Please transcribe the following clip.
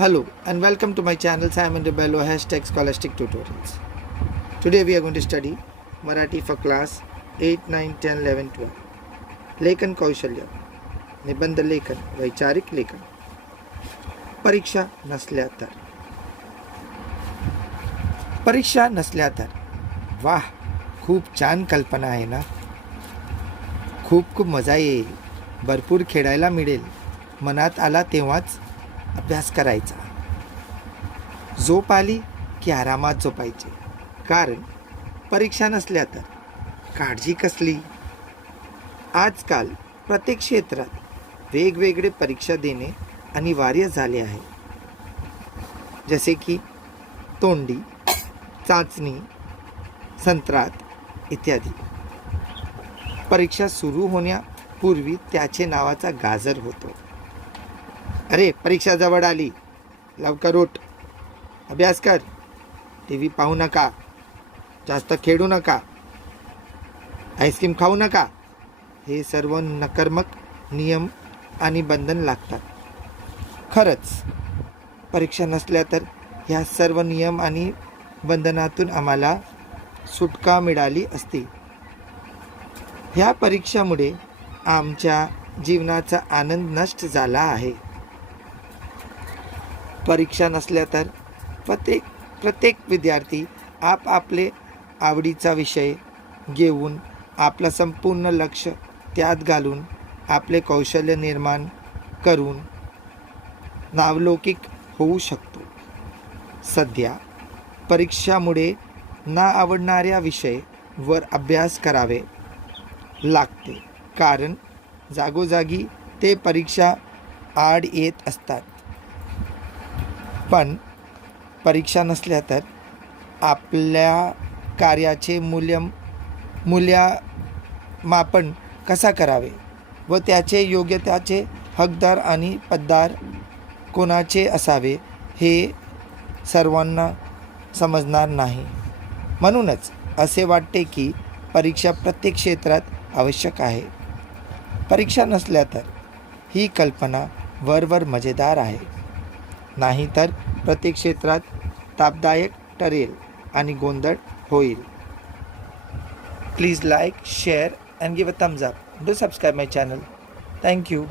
Hello and welcome to my channel Simon Rebello #Scholastic Tutorials. Today we are going to study Marathi for class 8, 9, 10, 11, 12. लेखन कौशल्य, निबंध लेखन, वैचारिक लेखन. परीक्षा नसल्या तर. परीक्षा नसल्या तर. वाह, खूप छान कल्पना आहे ना. खूप मजा येईल, भरपूर खेळायला मिळेल. मनात आला तेव्हाच अभ्यास करायचा. झोप आली की आरामात झोपायचे, कारण परीक्षा नसल्या तर काळजी कसली. आजकाल प्रत्येक क्षेत्रात वेगवेगळे परीक्षा देणे अनिवार्य झाले आहे, जसे की तोंडी, चाचणी, संत्रात इत्यादी. परीक्षा सुरू होण्यापूर्वी त्याचे नावाचा गाजर होतो. अरे, परीक्षा जवळ आली, लवकर उठ, अभ्यास कर, टी व्ही पाहू नका, जास्त खेळू नका, आईस्क्रीम खाऊ नका. हे सर्व नकारात्मक नियम आणि बंधन लागतात. खरंच परीक्षा नसल्या तर ह्या सर्व नियम आणि बंधनातून आम्हाला सुटका मिळाली असती. ह्या परीक्षामुळे आमच्या जीवनाचा आनंद नष्ट झाला आहे. परीक्षा नसल्या तर प्रत्येक विद्यार्थी आपले आवडीचा विषय घेऊन आपलं संपूर्ण लक्ष त्यात घालून आपले कौशल्य निर्माण करून नावलौकिक होऊ शकतो. सध्या परीक्षामुळे ना आवडणाऱ्या विषयावर अभ्यास करावे लागते, कारण जागोजागी ते परीक्षा आड येत असतात. पण परीक्षा नसल्या तर आपल्या कार्याचे मूल्यमापन कसा करावे व त्याचे योग्यतेचे हकदार आणि पददार कोणाचे असावे हे सर्वांना समजणार नाही. म्हणूनच असे वाटते की परीक्षा प्रत्येक क्षेत्रात आवश्यक आहे. परीक्षा नसल्या तर ही कल्पना वरवर मजेदार आहे, नाहीतर प्रत्येक क्षेत्रात तापदायक ठरेल आणि गोंधळ होईल. Please like, share and give a thumbs up. Do subscribe my channel. Thank you.